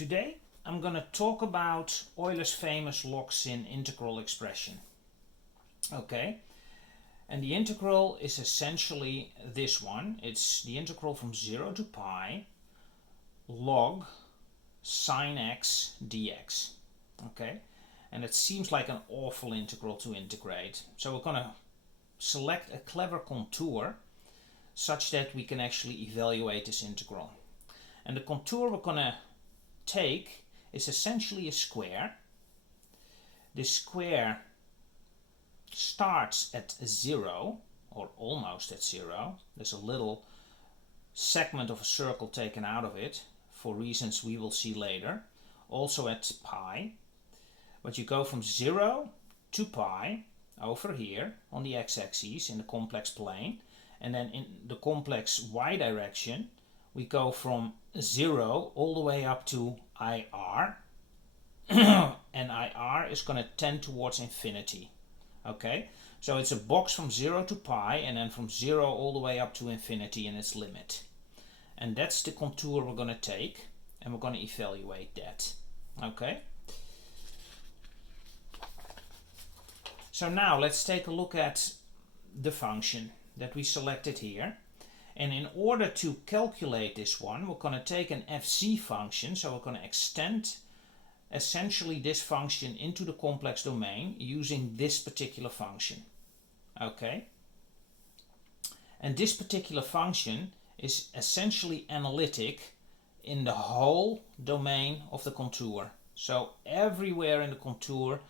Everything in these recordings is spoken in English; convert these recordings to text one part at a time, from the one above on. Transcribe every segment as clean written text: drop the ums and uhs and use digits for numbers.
Today I'm going to talk about Euler's famous log-sin integral expression. Okay, and the integral is essentially this one. It's the integral from 0 to pi log sine x dx. Okay, and it seems like an awful integral to integrate. So we're going to select a clever contour such that we can actually evaluate this integral. And the contour we're going to take is essentially a square. This square starts at 0, or almost at 0. There's a little segment of a circle taken out of it for reasons we will see later. Also at pi. But you go from 0 to pi over here on the x-axis in the complex plane, and then in the complex y direction we go from 0 all the way up to IR, and IR is going to tend towards infinity. Okay, so it's a box from 0 to pi and then from 0 all the way up to infinity in its limit. And that's the contour we're going to take, and we're going to evaluate that. Okay, so now let's take a look at the function that we selected here. And in order to calculate this one, we're going to take an FC function. So we're going to extend essentially this function into the complex domain using this particular function. Okay. And this particular function is essentially analytic in the whole domain of the contour. So everywhere in the contour,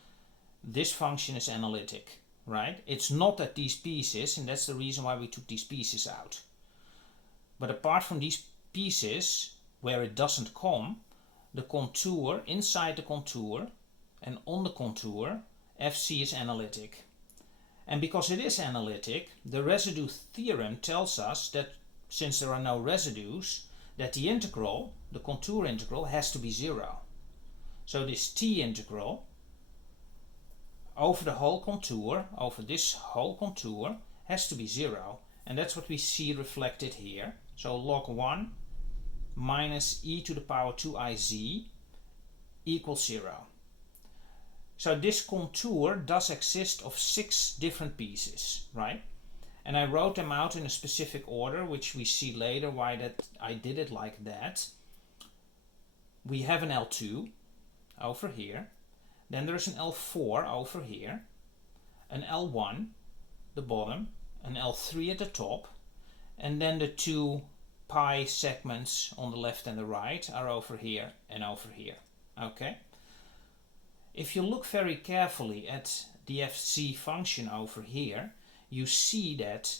this function is analytic, right? It's not at these pieces, and that's the reason why we took these pieces out. But apart from these pieces, where it doesn't come, the contour, inside the contour and on the contour, FC is analytic. And because it is analytic, the residue theorem tells us that since there are no residues, that the integral, the contour integral, has to be 0. So this t integral over the whole contour, over this whole contour, has to be 0. And that's what we see reflected here. So log 1 minus e to the power 2iz equals 0. So this contour does exist of 6 different pieces, right? And I wrote them out in a specific order, which we see later why that I did it like that. We have an L2 over here. Then there's an L4 over here. An L1, the bottom. An L3 at the top. And then the 2 pi segments on the left and the right are over here and over here. Okay. If you look very carefully at the FC function over here, you see that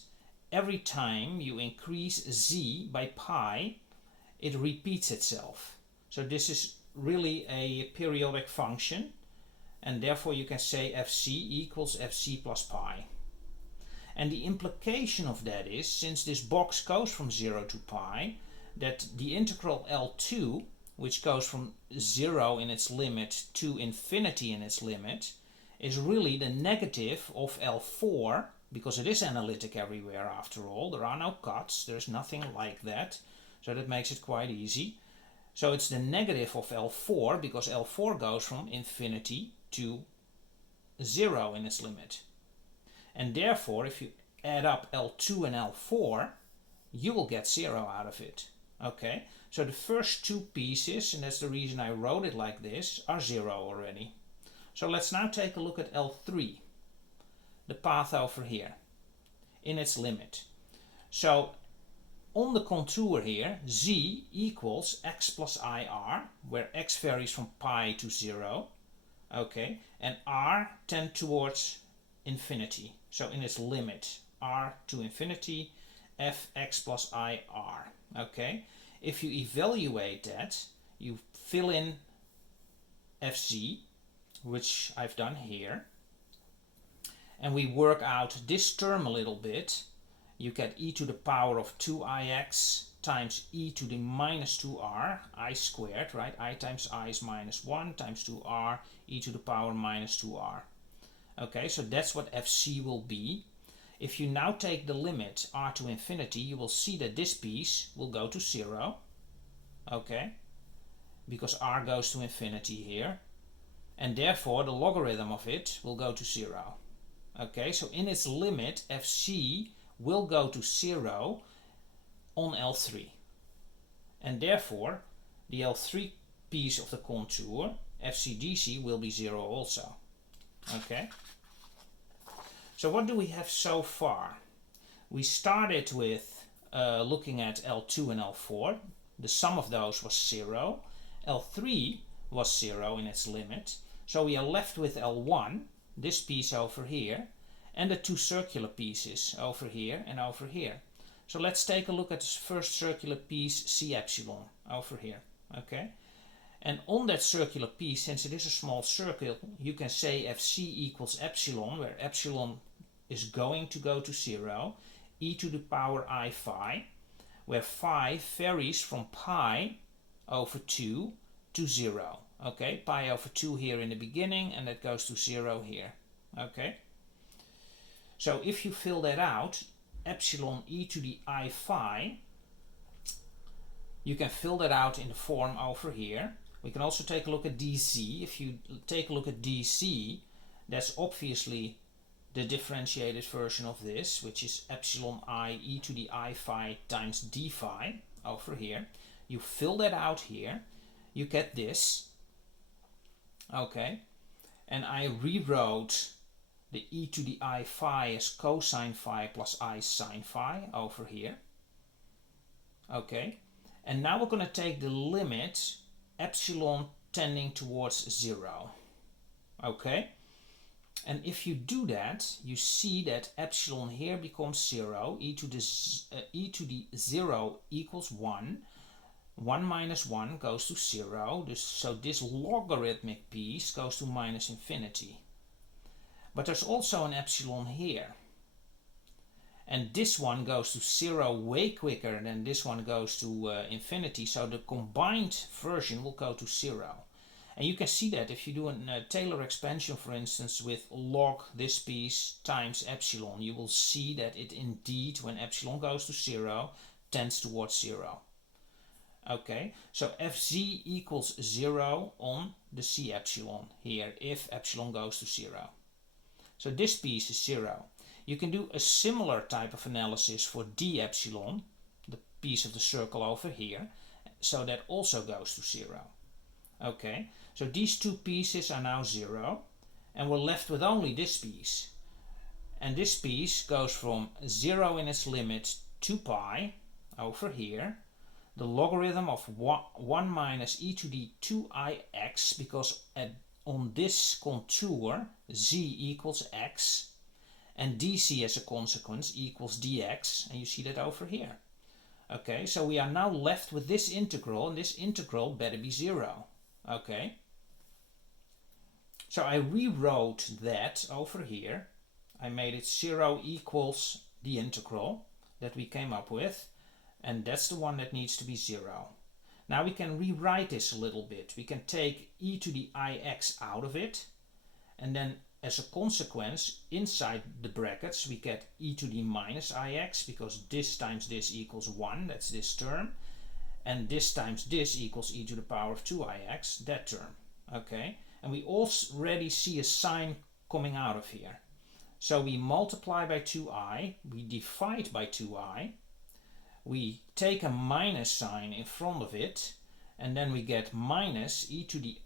every time you increase z by pi, it repeats itself. So this is really a periodic function, and therefore you can say FC equals FC plus pi. And the implication of that is, since this box goes from 0 to pi, that the integral L2, which goes from 0 in its limit to infinity in its limit, is really the negative of L4, because it is analytic everywhere after all. There are no cuts, there's nothing like that, so that makes it quite easy. So it's the negative of L4, because L4 goes from infinity to 0 in its limit. And therefore, if you add up L2 and L4, you will get 0 out of it. Okay, so the first 2 pieces, and that's the reason I wrote it like this, are 0 already. So let's now take a look at L3, the path over here, in its limit. So on the contour here, z equals x plus ir, where x varies from pi to 0. Okay, and r tend towards infinity. So in its limit, r to infinity, fx plus ir. Okay, if you evaluate that, you fill in fz, which I've done here, and we work out this term a little bit. You get e to the power of 2ix times e to the minus 2r, I squared, right? I times I is minus 1 times 2r, e to the power minus 2r. Okay, so that's what FC will be. If you now take the limit r to infinity, you will see that this piece will go to 0. Okay, because r goes to infinity here, and therefore the logarithm of it will go to 0. Okay, so in its limit, fc will go to 0 on L3. And therefore, the L3 piece of the contour, fcdc, will be 0 also. Okay? So what do we have so far? We started with looking at L2 and L4. The sum of those was 0. L3 was 0 in its limit. So we are left with L1, this piece over here, and the two circular pieces over here and over here. So let's take a look at this first circular piece, C epsilon, over here. Okay? And on that circular piece, since it is a small circle, you can say Fc equals epsilon, where epsilon is going to go to 0, e to the power I phi, where phi varies from pi over 2 to 0. Okay, pi over 2 here in the beginning, and that goes to 0 here. Okay? So if you fill that out, epsilon e to the I phi, you can fill that out in the form over here. We can also take a look at dc. If you take a look at dc, that's obviously the differentiated version of this, which is epsilon I e to the I phi times d phi over here. You fill that out here, you get this. Okay, and I rewrote the e to the I phi as cosine phi plus I sine phi over here. Okay, and now we're going to take the limit epsilon tending towards 0. Okay, and if you do that, you see that epsilon here becomes 0, e to the 0 equals 1. 1 minus 1 goes to 0, so this logarithmic piece goes to minus infinity. But there's also an epsilon here. And this one goes to 0 way quicker than this one goes to infinity, so the combined version will go to 0. And you can see that if you do a Taylor expansion, for instance, with log this piece times epsilon, you will see that it indeed, when epsilon goes to 0, tends towards 0. Okay, so Fz equals 0 on the C epsilon here, if epsilon goes to 0. So this piece is 0. You can do a similar type of analysis for d epsilon, the piece of the circle over here, so that also goes to 0. Okay, so these two pieces are now 0, and we're left with only this piece. And this piece goes from 0 in its limit to pi over here, the logarithm of 1 minus e to the 2ix, because on this contour z equals x, and dc as a consequence equals dx, and you see that over here. Okay, so we are now left with this integral, and this integral better be 0. Okay, so I rewrote that over here. I made it 0 equals the integral that we came up with, and that's the one that needs to be 0. Now we can rewrite this a little bit. We can take e to the ix out of it, and then as a consequence, inside the brackets, we get e to the minus ix, because this times this equals 1, that's this term, and this times this equals e to the power of 2ix, that term. Okay, and we already see a sign coming out of here. So we multiply by 2i, we divide by 2i, we take a minus sign in front of it, and then we get minus e to the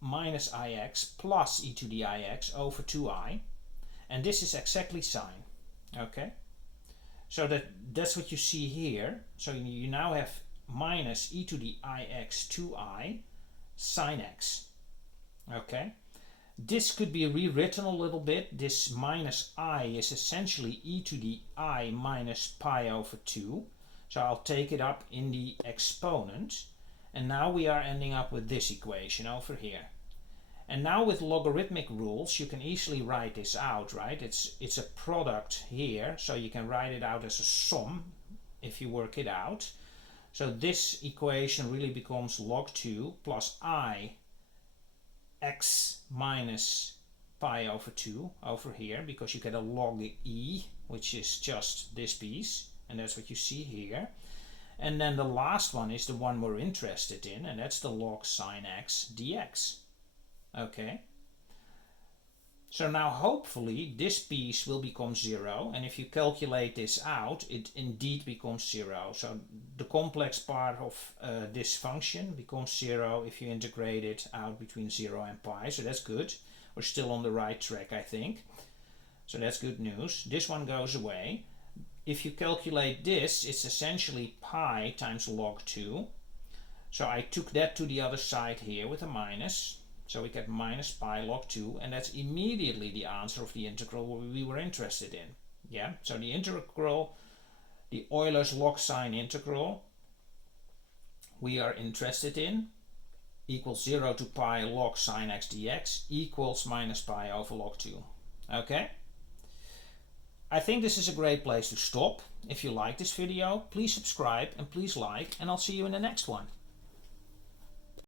minus ix plus e to the ix over 2i, and this is exactly sine. Okay, so that's what you see here. So you now have minus e to the ix 2i sine x. Okay, this could be rewritten a little bit. This minus I is essentially e to the I minus pi over 2. So I'll take it up in the exponent. And now we are ending up with this equation over here. And now with logarithmic rules, you can easily write this out, right? It's a product here, so you can write it out as a sum if you work it out. So this equation really becomes log 2 plus I x minus pi over 2 over here, because you get a log e, which is just this piece, and that's what you see here. And then the last one is the one we're interested in, and that's the log sine x dx. Okay. So now hopefully this piece will become 0, and if you calculate this out, it indeed becomes 0. So the complex part of this function becomes 0 if you integrate it out between 0 and pi, so that's good. We're still on the right track, I think. So that's good news. This one goes away. If you calculate this, it's essentially pi times log 2. So I took that to the other side here with a minus. So we get minus pi log 2, and that's immediately the answer of the integral we were interested in. Yeah, so the integral, the Euler's log sine integral we are interested in equals 0 to pi log sine x dx equals minus pi over log 2. Okay? I think this is a great place to stop. If you like this video, please subscribe and please like, and I'll see you in the next one.